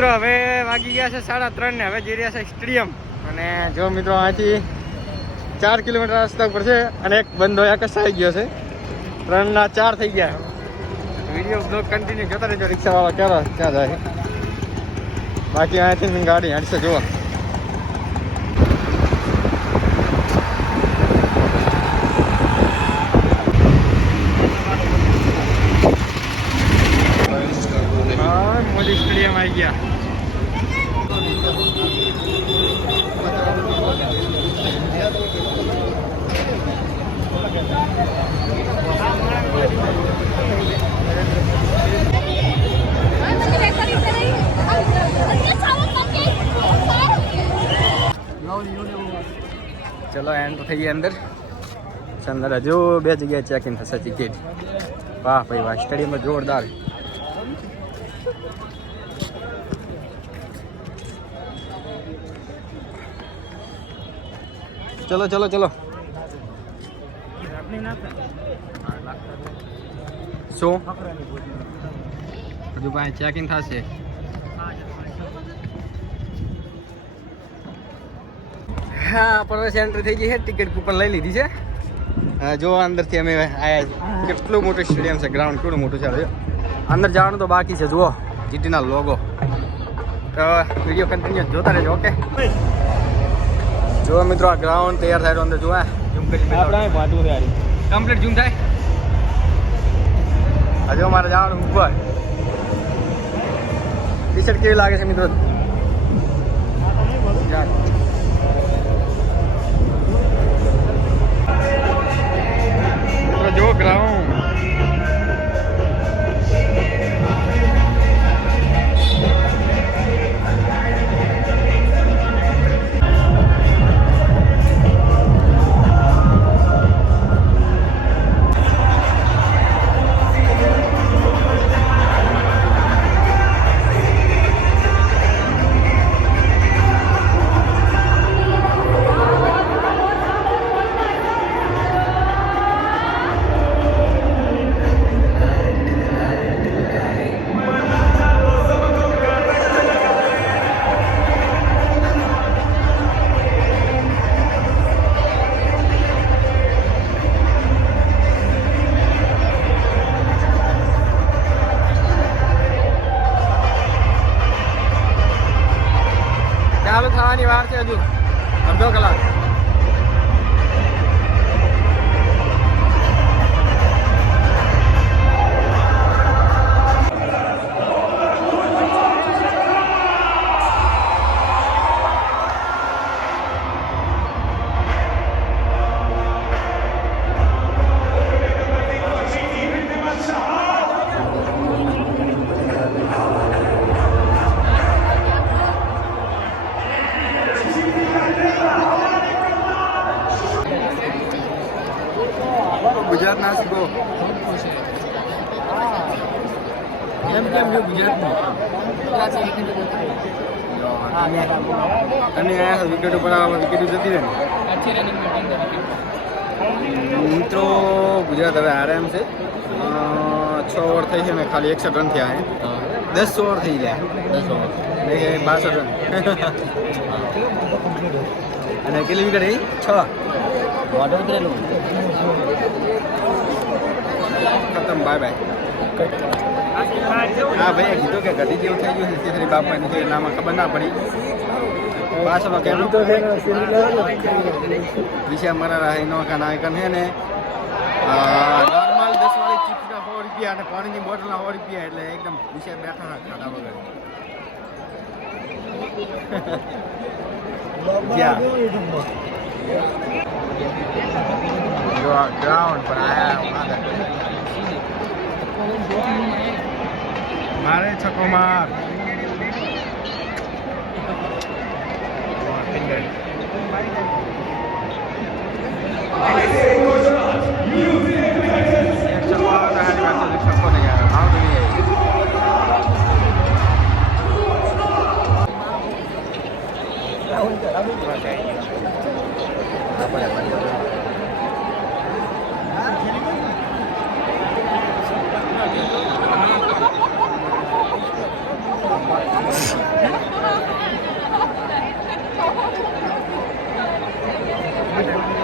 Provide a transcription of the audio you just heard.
મિત્રો હવે વાગી ગયા છે 3:30 ને હવે જઈ રહ્યા છે સ્ટેડિયમ. અને જો મિત્રો અહીંથી 4 કિલોમીટર રસ્તા ઉપર છે અને એક બંધો કસાઈ ગયો છે. 3:04 થઈ ગયા. વિડીયો બ્લોગ કન્ટિન્યુ જોતા રહેજો. રિક્ષાવાળા ક્યાં જાય. બાકી અહીંથી ગાડી હાંડશે જુઓ. મોદી સ્ટેડિયમ આવી ગયા. ચલો એન્ટર થઈ ગયા અંદર. હજુ 2 જગ્યાએ ચેક ઇન થશે ટિકિટ. વાહ ભાઈ વાહ, સ્ટેડિયમ જોરદાર. ચલો ચલો ચલો. શું હજુ ભાઈ ચેક ઇન થશે. હા પ્રવેશ એન્ટ્રી થઈ ગઈ છે. ટિકિટ કૂપન લઈ લીધી છે. જો અંદરથી અમે આવ્યા. કેટલું મોટું સ્ટેડિયમ છે. ગ્રાઉન્ડ કેટલું મોટું છે. અંદર જવાનું તો બાકી છે. જુઓ જીટીના લોગો. તો વિડીયો કન્ટિન્યુ જોતા રહેજો. ઓકે જો મિત્રો આ ગ્રાઉન્ડ તૈયાર થાય અંદર જોવા ઝૂમ કરી કમ્પ્લીટ ઝૂમ થાય. હજુ અમારે જવાનું ઉપર. ટી શર્ટ કેવી લાગે છે મિત્રો? જો ગ્રાઉન્ડ ચાલુ થવાની વાર છે. હજુ અડધો કલાક. ગુજરાતના શીખો એમ કેમ જો ગુજરાતનું અને આ વિકેટ ઉપર વિકેટ જતી રહે. મિત્રો ગુજરાત હવે આરામ છે. 6 ઓવર થઈ છે ને ખાલી 61 રન થયા છે. 10 ઓવર થઈ ગયા. 10 ઓવર 62 રન. અને કેટલી વિકેટ એ 6 ખતમ. Bye bye. હા ભાઈ કીધું કે ગધી જેવું થઈ ગયું છે. બાપા નથી નામાં ખબર ના પડી. પાછળ કેમ વિષય મારા નો કાના છે ને નોર્મલ 10 વાળી ચીપ્સના 100 રૂપિયા અને પાણીની બોટલના 100 રૂપિયા. એટલે એકદમ વિષય બેઠા ખાડા વગર. જો આ ગ્રાઉન્ડ પર આયા મારે છક્કો માર. Yes. બધા